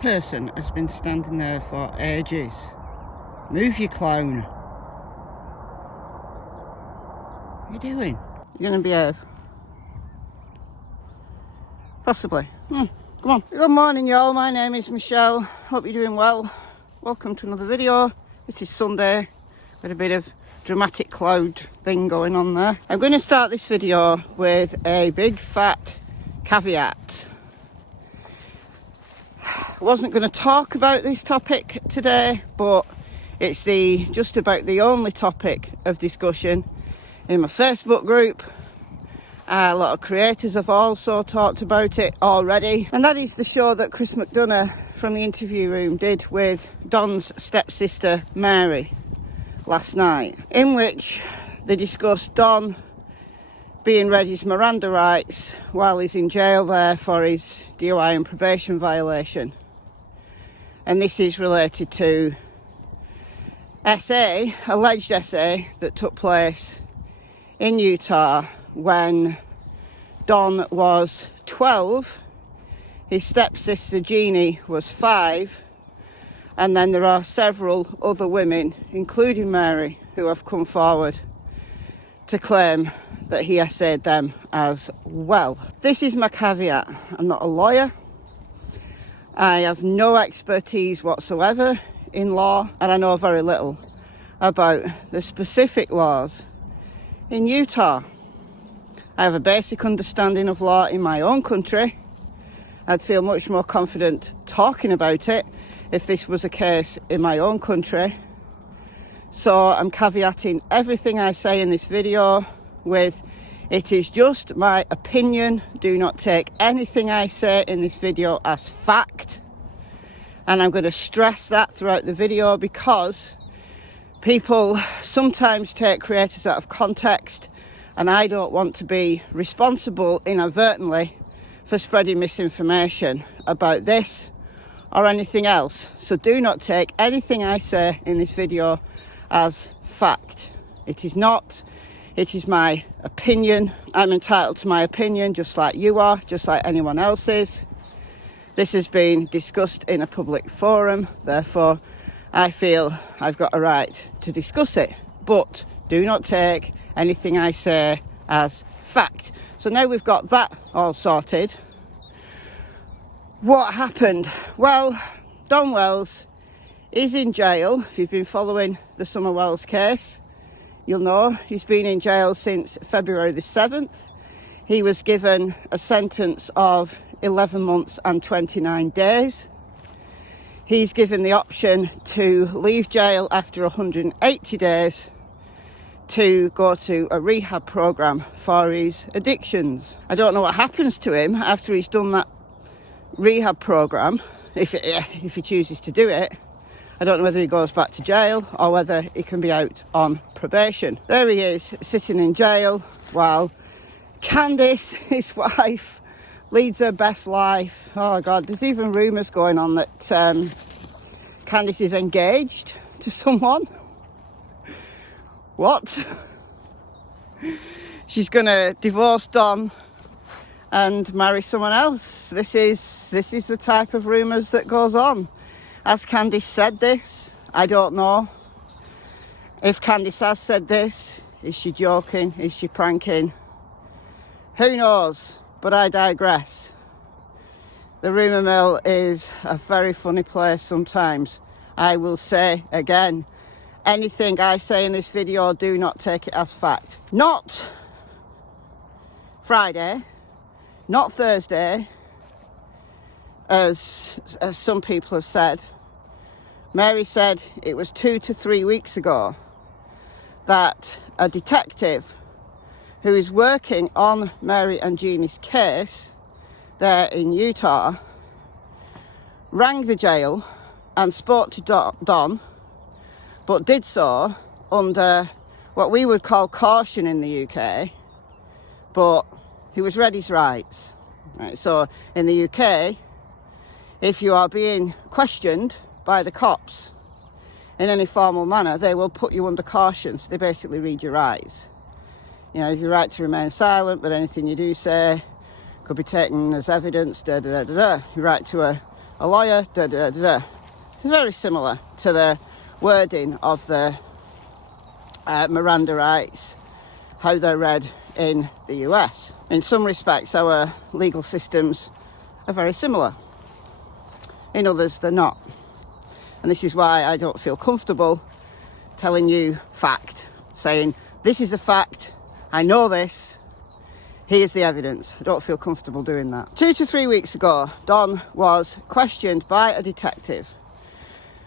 person has been standing there for ages. Move, you clown. What are you doing? You're going to behave? Possibly. Come on. Good morning, y'all. My name is Michelle. Hope you're doing well. Welcome to another video. It is Sunday. Got a bit of dramatic cloud thing going on there. I'm going to start this video with a big fat caveat. I wasn't going to talk about this topic today, but it's just about the only topic of discussion in my Facebook group. A lot of creators have also talked about it already, and that is the show that Chris McDonough from the interview room did with Don's stepsister Mary last night, in which they discussed Don being read his Miranda rights while he's in jail there for his DUI and probation violation. And this is related to alleged SA that took place in Utah when Don was 12, his stepsister Jeannie was 5, and then there are several other women, including Mary, who have come forward to claim that he SA'd them as well. This is my caveat. I'm not a lawyer. I have no expertise whatsoever in law, and I know very little about the specific laws in Utah. I have a basic understanding of law in my own country. I'd feel much more confident talking about it if this was a case in my own country. So I'm caveating everything I say in this video with, it is just my opinion. Do not take anything I say in this video as fact. And I'm going to stress that throughout the video, because people sometimes take creators out of context, and I don't want to be responsible inadvertently for spreading misinformation about this or anything else. So do not take anything I say in this video as fact. It is not. It is my opinion. I'm entitled to my opinion just like you are, just like anyone else is. This has been discussed in a public forum, therefore I feel I've got a right to discuss it. But do not take anything I say as fact. So now we've got that all sorted. What happened? Well, Don Wells is in jail. If you've been following the Summer Wells case, you'll know he's been in jail since February the 7th. He was given a sentence of 11 months and 29 days. He's given the option to leave jail after 180 days to go to a rehab program for his addictions. I don't know what happens to him after he's done that rehab program, if he chooses to do it. I don't know whether he goes back to jail or whether he can be out on probation. There he is, sitting in jail while Candice, his wife, leads her best life. Oh God, there's even rumours going on that Candice is engaged to someone. What? She's gonna divorce Don and marry someone else. This is the type of rumours that goes on. Has Candice said this? I don't know. If Candice has said this, is she joking? Is she pranking? Who knows? But I digress. The rumour mill is a very funny place sometimes. I will say again, anything I say in this video, do not take it as fact. Not Friday, not Thursday, as some people have said. Mary said it was 2 to 3 weeks ago that a detective who is working on Mary and Jeannie's case there in Utah rang the jail and spoke to Don, but did so under what we would call caution in the UK, but he was read his rights. Right, so in the UK, if you are being questioned by the cops in any formal manner, they will put you under caution. So they basically read your rights. You know, your right to remain silent, but anything you do say could be taken as evidence, Your right to a a lawyer, da da da da. It's very similar to the wording of the Miranda rights, how they're read in the US. In some respects, our legal systems are very similar. In others, they're not. And this is why I don't feel comfortable telling you fact, saying, this is a fact, I know this, here's the evidence. I don't feel comfortable doing that. 2 to 3 weeks ago, Don was questioned by a detective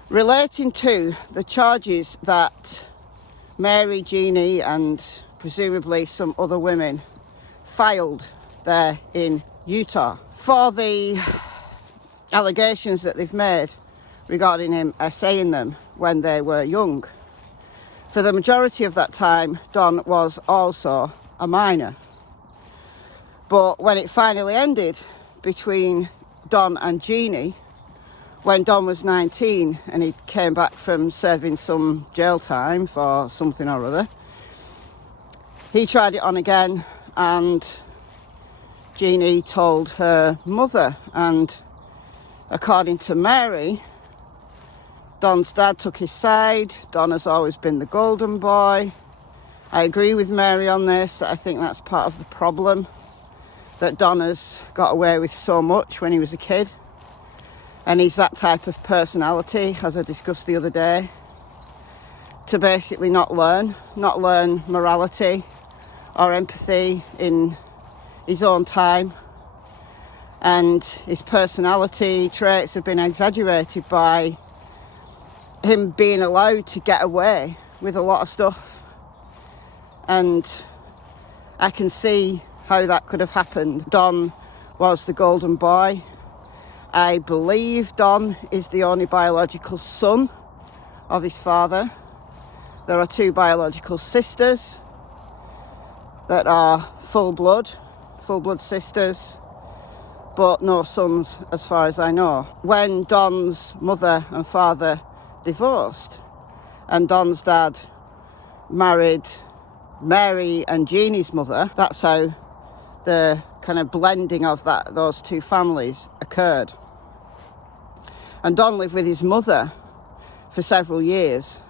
relating to the charges that Mary, Jeannie and presumably some other women filed there in Utah for the allegations that they've made regarding him essaying them when they were young. For the majority of that time, Don was also a minor. But when it finally ended between Don and Jeannie, when Don was 19 and he came back from serving some jail time for something or other, he tried it on again, and Jeannie told her mother, and according to Mary, Don's dad took his side. Don has always been the golden boy. I agree with Mary on this. I think that's part of the problem, that Don has got away with so much when he was a kid. And he's that type of personality, as I discussed the other day, to basically not learn morality or empathy in his own time. And his personality traits have been exaggerated by him being allowed to get away with a lot of stuff. And I can see how that could have happened. Don was the golden boy. I believe Don is the only biological son of his father. There are 2 biological sisters that are full blood sisters, but no sons as far as I know. When Don's mother and father divorced and Don's dad married Mary and Jeannie's mother, that's how the kind of blending of those 2 families occurred. And Don lived with his mother for several years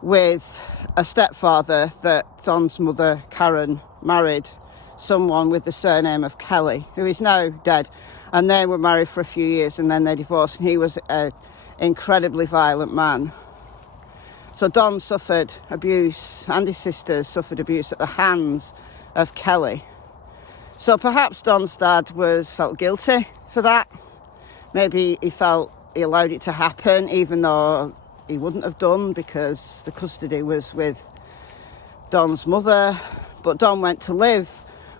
with a stepfather that Don's mother, Karen, married someone with the surname of Kelly, who is now dead. And they were married for a few years and then they divorced, and he was an incredibly violent man. So Don suffered abuse, and his sisters suffered abuse at the hands of Kelly. So perhaps Don's dad felt guilty for that. Maybe he felt he allowed it to happen, even though he wouldn't have done, because the custody was with Don's mother. But Don went to live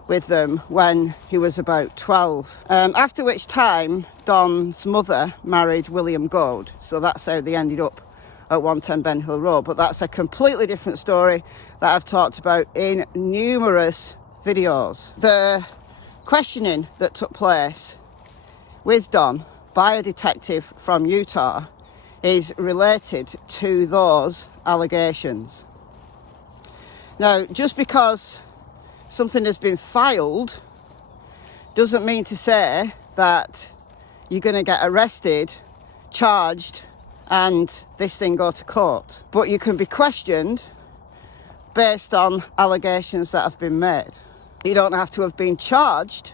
with them when he was about 12. After which time, Don's mother married William Goad. So that's how they ended up at 110 Ben Hill Road. But that's a completely different story that I've talked about in numerous videos. The questioning that took place with Don by a detective from Utah is related to those allegations. Now, just because something has been filed doesn't mean to say that you're going to get arrested, charged, and this thing go to court. But you can be questioned based on allegations that have been made. You don't have to have been charged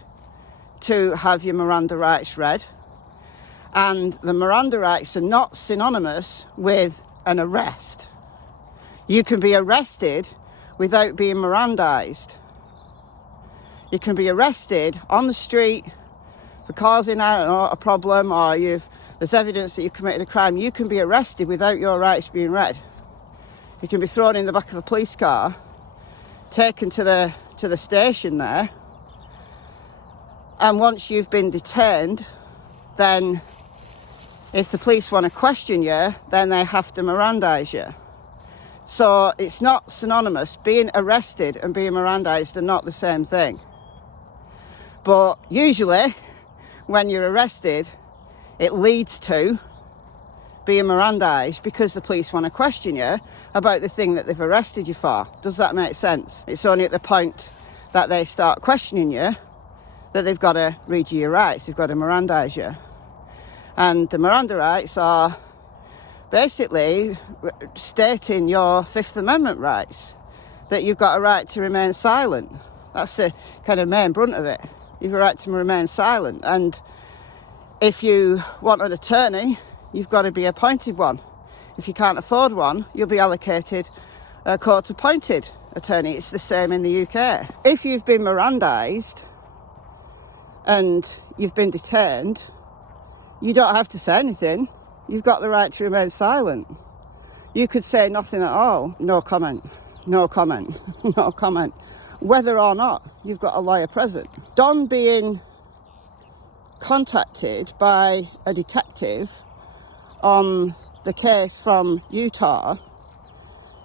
to have your Miranda rights read. And the Miranda rights are not synonymous with an arrest. You can be arrested without being Mirandized. You can be arrested on the street for causing, I don't know, a problem, or there's evidence that you've committed a crime. You can be arrested without your rights being read. You can be thrown in the back of a police car, taken to the station there, and once you've been detained, then if the police want to question you, then they have to Mirandize you. So it's not synonymous. Being arrested and being Mirandized are not the same thing. But usually, when you're arrested, it leads to being Mirandized because the police want to question you about the thing that they've arrested you for. Does that make sense? It's only at the point that they start questioning you that they've got to read you your rights. They've got to Mirandize you. And the Miranda rights are basically stating your Fifth Amendment rights, that you've got a right to remain silent. That's the kind of main brunt of it. You've a right to remain silent. And if you want an attorney, you've got to be appointed one. If you can't afford one, you'll be allocated a court-appointed attorney. It's the same in the UK. If you've been Mirandised and you've been detained, you don't have to say anything. You've got the right to remain silent. You could say nothing at all. No comment, no comment, no comment. Whether or not you've got a lawyer present. Don being contacted by a detective on the case from Utah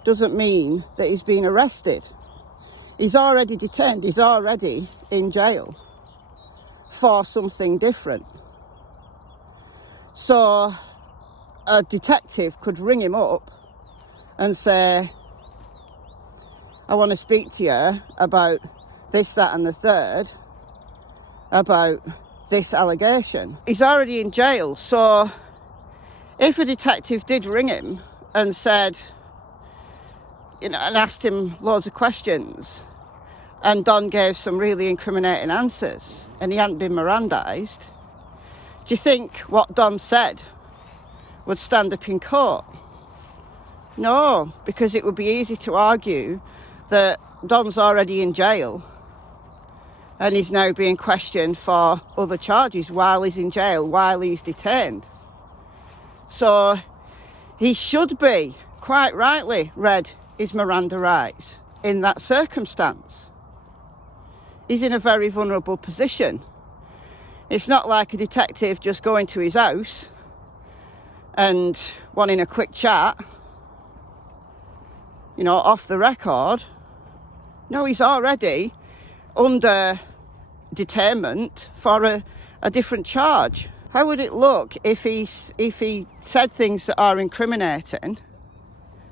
doesn't mean that he's been arrested. He's already detained. He's already in jail for something different. So a detective could ring him up and say, I want to speak to you about this, that and the third, about this allegation. He's already in jail, so if a detective did ring him and said, and asked him loads of questions, and Don gave some really incriminating answers, and he hadn't been Mirandised, do you think what Don said would stand up in court? No, because it would be easy to argue that Don's already in jail and he's now being questioned for other charges while he's in jail, while he's detained. So he should be, quite rightly, read his Miranda rights in that circumstance. He's in a very vulnerable position. It's not like a detective just going to his house and wanting a quick chat, off the record. No, he's already under detainment for a different charge. How would it look if he said things that are incriminating?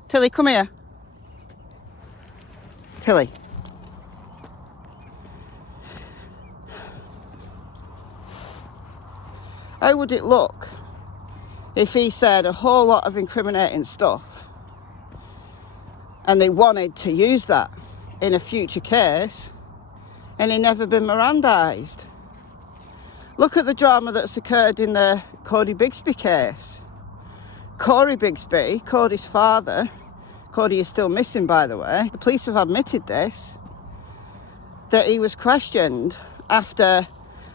Tilly, come here. Tilly. How would it look if he said a whole lot of incriminating stuff and they wanted to use that in a future case and he never been Mirandised? Look at the drama that's occurred in the Cody Bigsby case. Corey Bigsby, Cody's father, Cody is still missing, by the way. The police have admitted this, that he was questioned after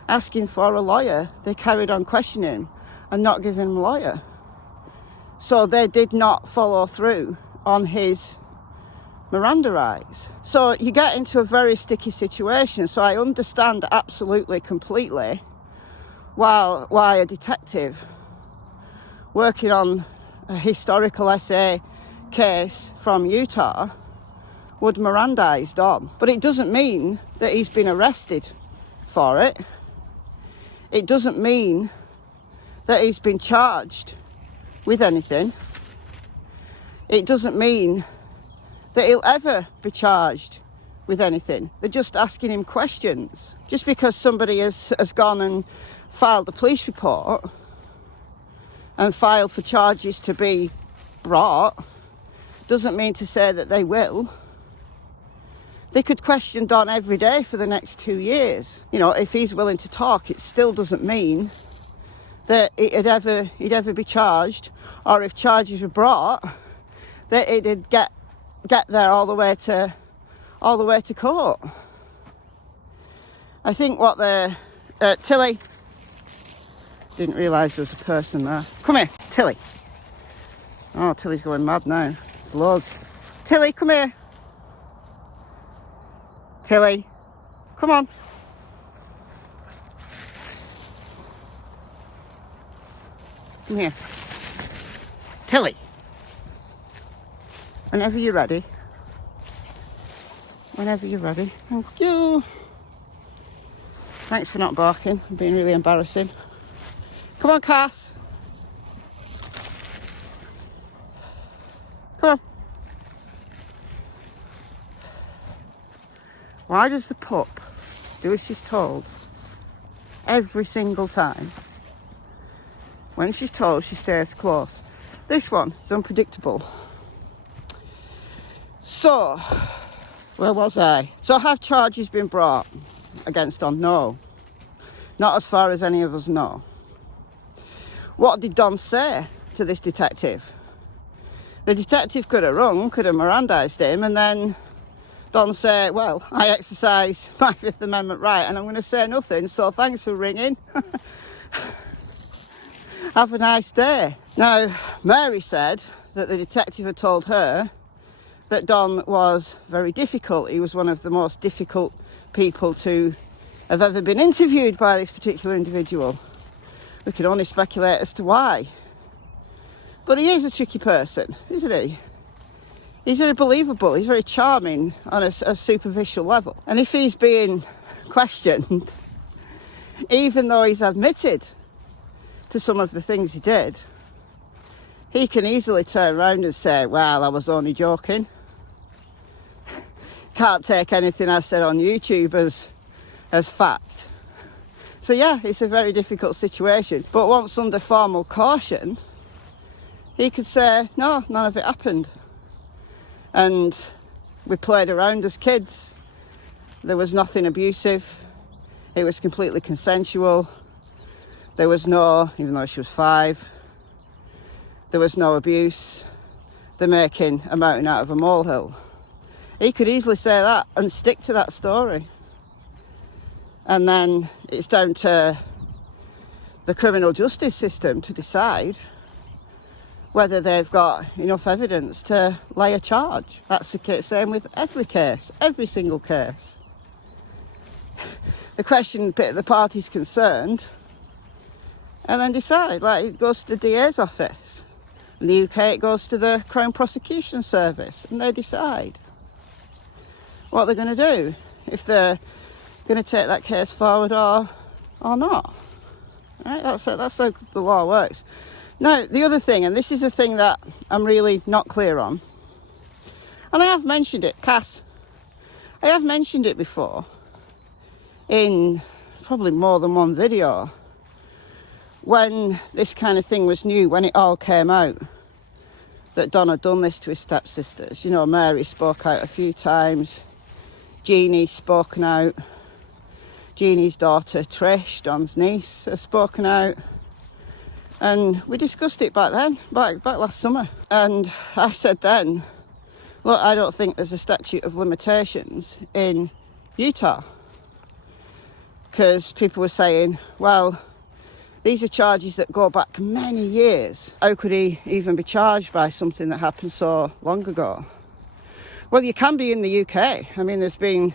asking for a lawyer. They carried on questioning him and not giving him a lawyer. So they did not follow through on his Miranda rights. So you get into a very sticky situation. So I understand absolutely, completely why a detective working on a historical essay case from Utah would Mirandise Don. But it doesn't mean that he's been arrested for it. It doesn't mean that he's been charged with anything. It doesn't mean that he'll ever be charged with anything. They're just asking him questions. Just because somebody has gone and filed a police report and filed for charges to be brought doesn't mean to say that they will. They could question Don every day for the next 2 years. If he's willing to talk, it still doesn't mean that he'd ever be charged, or if charges were brought, that it'd get there all the way to court. I think what the Tilly, didn't realise there was a person there. Come here, Tilly. Oh, Tilly's going mad now. There's loads. Tilly, come here. Tilly, come on. Come here. Tilly. Whenever you're ready. Whenever you're ready. Thank you. Thanks for not barking. I'm being really embarrassing. Come on, Cass. Come on. Why does the pup do as she's told every single time? When she's told, she stays close. This one is unpredictable. So, where was I? So have charges been brought against Don? No. Not as far as any of us know. What did Don say to this detective? The detective could have rung, could have Mirandized him, and then Don say, well, I exercise my Fifth Amendment right and I'm going to say nothing, so thanks for ringing. Have a nice day. Now, Mary said that the detective had told her that Don was very difficult. He was one of the most difficult people to have ever been interviewed by this particular individual. We can only speculate as to why. But he is a tricky person, isn't he? He's very believable, he's very charming on a superficial level. And if he's being questioned, even though he's admitted to some of the things he did, he can easily turn around and say, well, I was only joking. Can't take anything I said on YouTube as fact. So yeah, it's a very difficult situation. But once under formal caution, he could say, no, none of it happened. And we played around as kids. There was nothing abusive. It was completely consensual. There was no, even though she was 5, there was no abuse. They're making a mountain out of a molehill. He could easily say that and stick to that story. And then it's down to the criminal justice system to decide whether they've got enough evidence to lay a charge. That's the same with every case, every single case. The question pit the parties concerned and then decide. Like, it goes to the DA's office. In the UK, it goes to the Crown Prosecution Service, and they decide what they're going to do, if they're going to take that case forward or not. Right? That's how the law works. Now, the other thing, and this is the thing that I'm really not clear on, and I have mentioned it, Cass, I have mentioned it before in probably more than one video, when this kind of thing was new, when it all came out, that Don had done this to his stepsisters. You know, Mary spoke out a few times, Jeannie spoken out, Jeannie's daughter Trish, Don's niece, has spoken out. And we discussed it back then, back last summer. And I said then, look, I don't think there's a statute of limitations in Utah. Because people were saying, well, these are charges that go back many years. How could he even be charged by something that happened so long ago? Well, you can be in the UK. I mean, there's been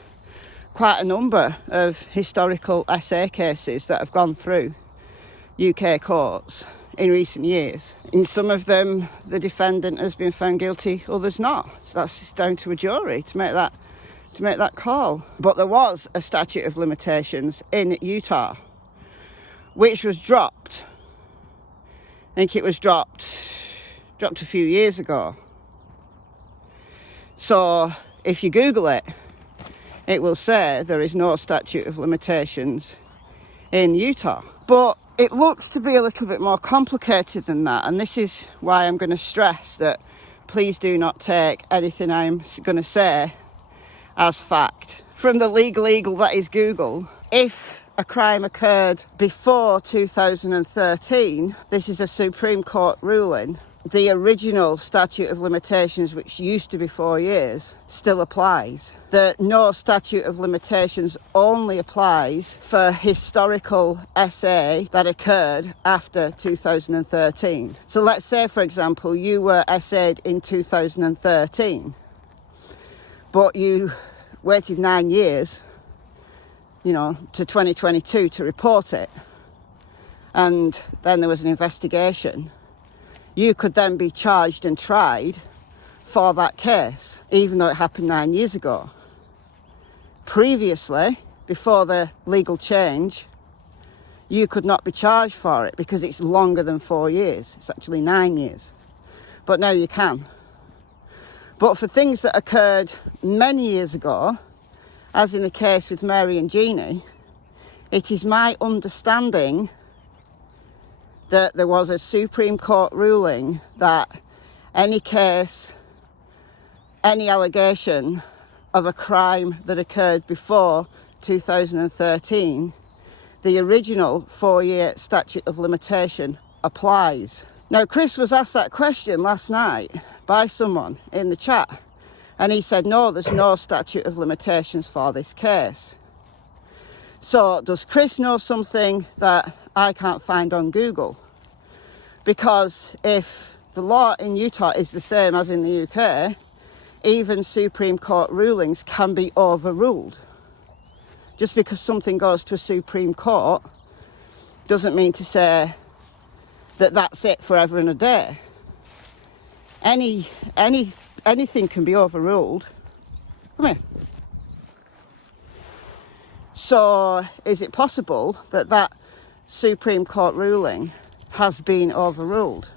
quite a number of historical SA cases that have gone through UK courts in recent years. In some of them, the defendant has been found guilty, others not. So that's down to a jury to make that call. But there was a statute of limitations in Utah, which was dropped. I think it was dropped a few years ago. So if you Google it, it will say there is no statute of limitations in Utah. But it looks to be a little bit more complicated than that, and this is why I'm going to stress that please do not take anything I'm going to say as fact. From the legal eagle that is Google, if a crime occurred before 2013, this is a Supreme Court ruling, the original statute of limitations, which used to be 4 years, still applies. The no statute of limitations only applies for historical SA that occurred after 2013. So let's say, for example, you were SA'd in 2013, but you waited 9 years, to 2022 to report it, and then there was an investigation. You could then be charged and tried for that case, even though it happened 9 years ago. Previously, before the legal change, you could not be charged for it because it's longer than 4 years. It's actually 9 years. But now you can. But for things that occurred many years ago, as in the case with Mary and Jeannie, it is my understanding that there was a Supreme Court ruling that any case, any allegation of a crime that occurred before 2013, the original 4-year statute of limitation applies. Now, Chris was asked that question last night by someone in the chat, and he said, no, there's no statute of limitations for this case. So does Chris know something that I can't find on Google? Because if the law in Utah is the same as in the UK, even Supreme Court rulings can be overruled. Just because something goes to a Supreme Court doesn't mean to say that that's it forever and a day. Anything can be overruled. Come here. So is it possible that that Supreme Court ruling has been overruled?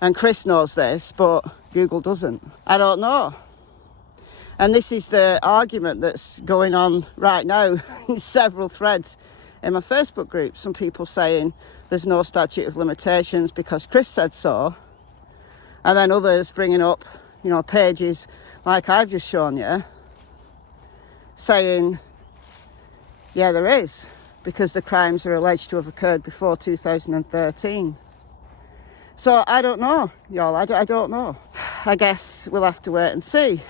And Chris knows this, but Google doesn't. I don't know. And this is the argument that's going on right now in several threads in my Facebook group. Some people saying there's no statute of limitations because Chris said so. And then others bringing up, pages like I've just shown you, saying, yeah, there is, because the crimes are alleged to have occurred before 2013. So I don't know, y'all. I don't know. I guess we'll have to wait and see.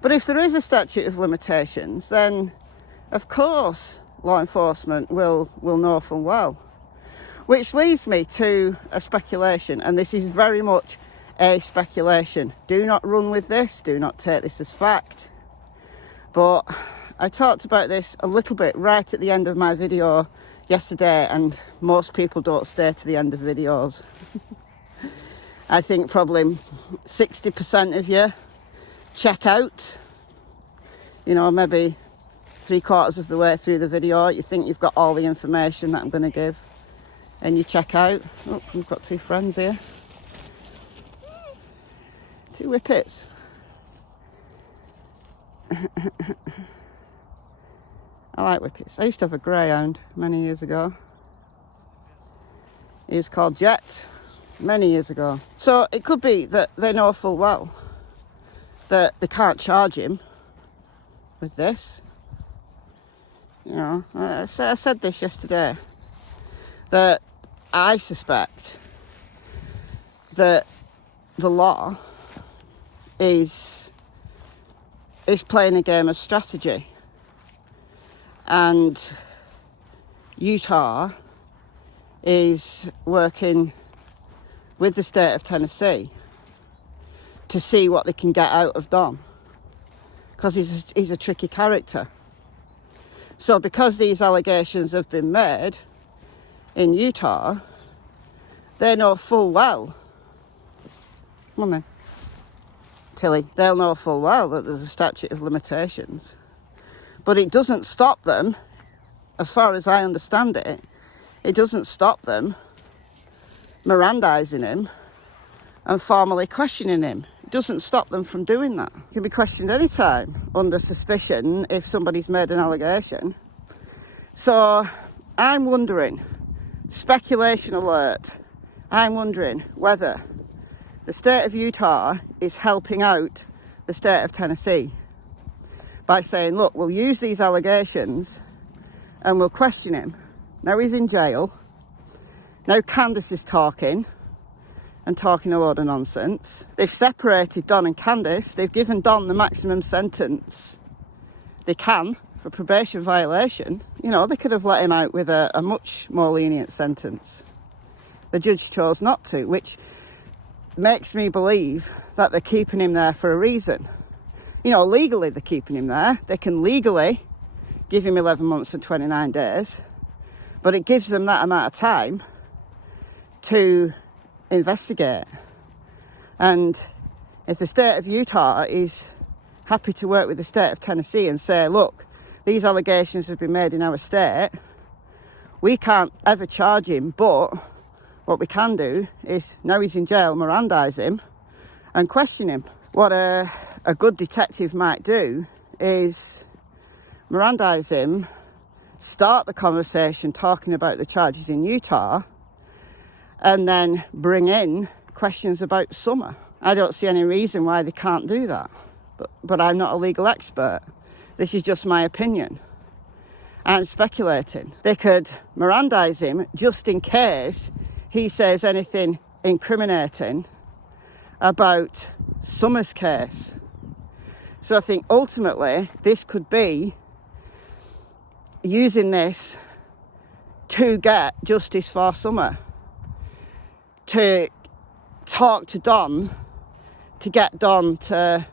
But if there is a statute of limitations, then of course law enforcement will know full well. Which leads me to a speculation, and this is very much a speculation. Do not run with this, do not take this as fact. But I talked about this a little bit right at the end of my video yesterday, and most people don't stay to the end of videos. I think probably 60% of you check out, maybe 3/4 of the way through the video, you think you've got all the information that I'm going to give, and you check out. Oh, we've got 2 friends here. 2 whippets. I like whippets. I used to have a greyhound many years ago. He was called Jet many years ago. So it could be that they know full well that they can't charge him with this. I said this yesterday, that I suspect that the law is playing a game of strategy. And Utah is working with the state of Tennessee to see what they can get out of Don, because he's a tricky character. So because these allegations have been made in Utah, they know full well, come on then, Tilly, they'll know full well that there's a statute of limitations. But it doesn't stop them, as far as I understand it, it doesn't stop them Mirandizing him and formally questioning him. It doesn't stop them from doing that. He can be questioned any time under suspicion if somebody's made an allegation. So I'm wondering, speculation alert, I'm wondering whether the state of Utah is helping out the state of Tennessee by saying, look, we'll use these allegations and we'll question him. Now he's in jail. Now Candace is talking a load of nonsense. They've separated Don and Candace. They've given Don the maximum sentence they can for probation violation. They could have let him out with a much more lenient sentence. The judge chose not to, which makes me believe that they're keeping him there for a reason. Legally they're keeping him there. They can legally give him 11 months and 29 days, but it gives them that amount of time to investigate. And if the state of Utah is happy to work with the state of Tennessee and say, look, these allegations have been made in our state, we can't ever charge him, but what we can do is, now he's in jail, Mirandize him and question him. What a good detective might do is Mirandize him, start the conversation talking about the charges in Utah, and then bring in questions about Summer. I don't see any reason why they can't do that. But I'm not a legal expert. This is just my opinion. I'm speculating. They could Mirandize him just in case he says anything incriminating about Summer's case. So I think ultimately this could be using this to get justice for Summer, to talk to Don, to get Don to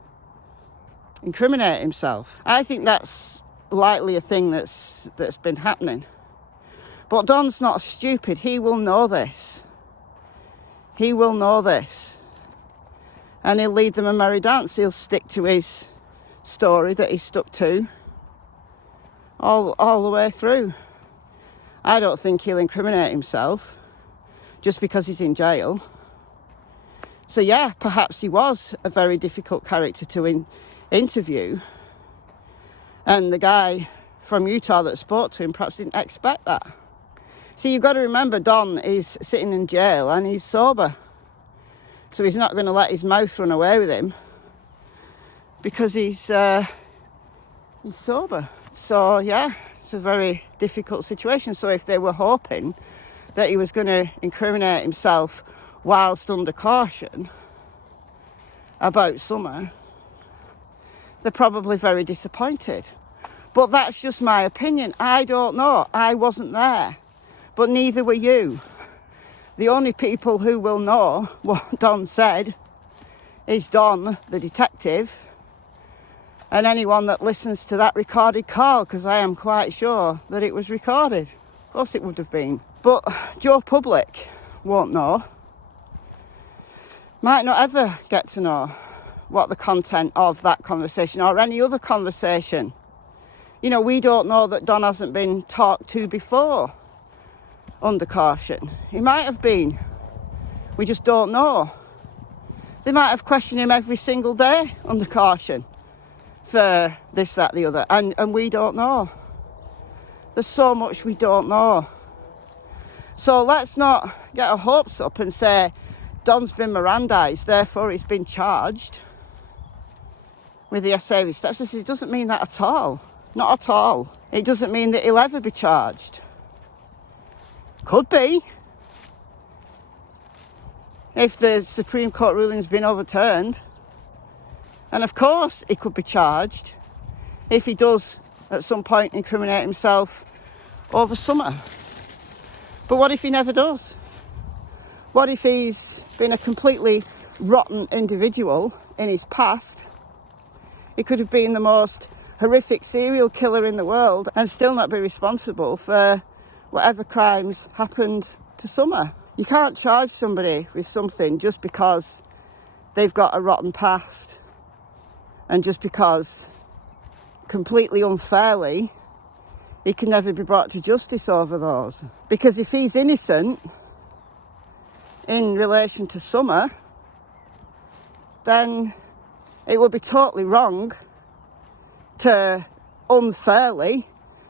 incriminate himself. I think that's likely a thing that's been happening. But Don's not stupid. He will know this. He will know this. And he'll lead them a merry dance. He'll stick to his story that he stuck to all the way through. I don't think he'll incriminate himself just because he's in jail. So yeah, perhaps he was a very difficult character to interview. And the guy from Utah that spoke to him perhaps didn't expect that. See, you've got to remember Don is sitting in jail and he's sober. So he's not going to let his mouth run away with him because he's sober. So yeah, it's a very difficult situation. So if they were hoping that he was going to incriminate himself whilst under caution about Summer, they're probably very disappointed. But that's just my opinion. I don't know. I wasn't there. But neither were you. The only people who will know what Don said is Don, the detective, and anyone that listens to that recorded call, because I am quite sure that it was recorded. Of course it would have been. But Joe Public won't know. Might not ever get to know what the content of that conversation or any other conversation. You know, we don't know that Don hasn't been talked to before under caution. He might have been. We just don't know. They might have questioned him every single day under caution for this, that, the other, and we don't know. There's so much we don't know. So let's not get our hopes up and say Don's been Mirandized, therefore he's been charged with the essay of his stepsister. It doesn't mean that at all. Not at all. It doesn't mean that he'll ever be charged. Could be. If the Supreme Court ruling's been overturned. And of course he could be charged if he does at some point incriminate himself over Summer. But what if he never does? What if he's been a completely rotten individual in his past? He could have been the most horrific serial killer in the world and still not be responsible for whatever crimes happened to Summer. You can't charge somebody with something just because they've got a rotten past and just because, completely unfairly, he can never be brought to justice over those. Because if he's innocent in relation to Summer, then it would be totally wrong to unfairly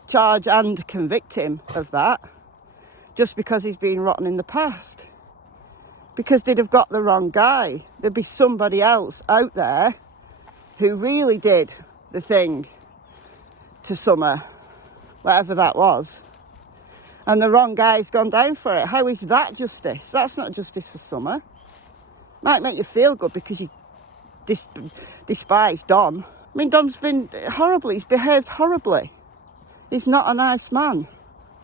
charge and convict him of that just because he's been rotten in the past. Because they'd have got the wrong guy. There'd be somebody else out there who really did the thing to Summer, whatever that was, and the wrong guy's gone down for it. How is that justice? That's not justice for Summer. Might make you feel good because you despise Don. I mean, Don's been horrible. He's behaved horribly. He's not a nice man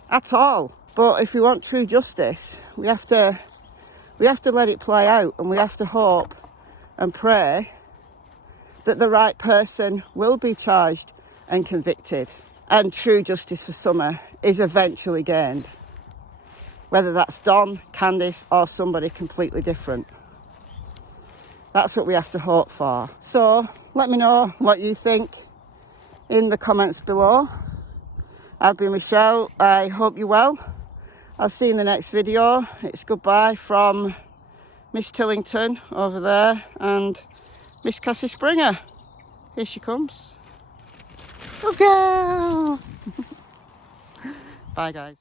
at all. But if we want true justice, we have to let it play out, and we have to hope and pray that the right person will be charged and convicted, and true justice for Summer is eventually gained, whether that's Don, Candice, or somebody completely different. That's what we have to hope for. So let me know what you think in the comments below. I've been Michelle. I hope you're well. I'll see you in the next video. It's goodbye from Miss Tillington over there and Miss Cassie Springer. Here she comes. Go girl! Bye guys.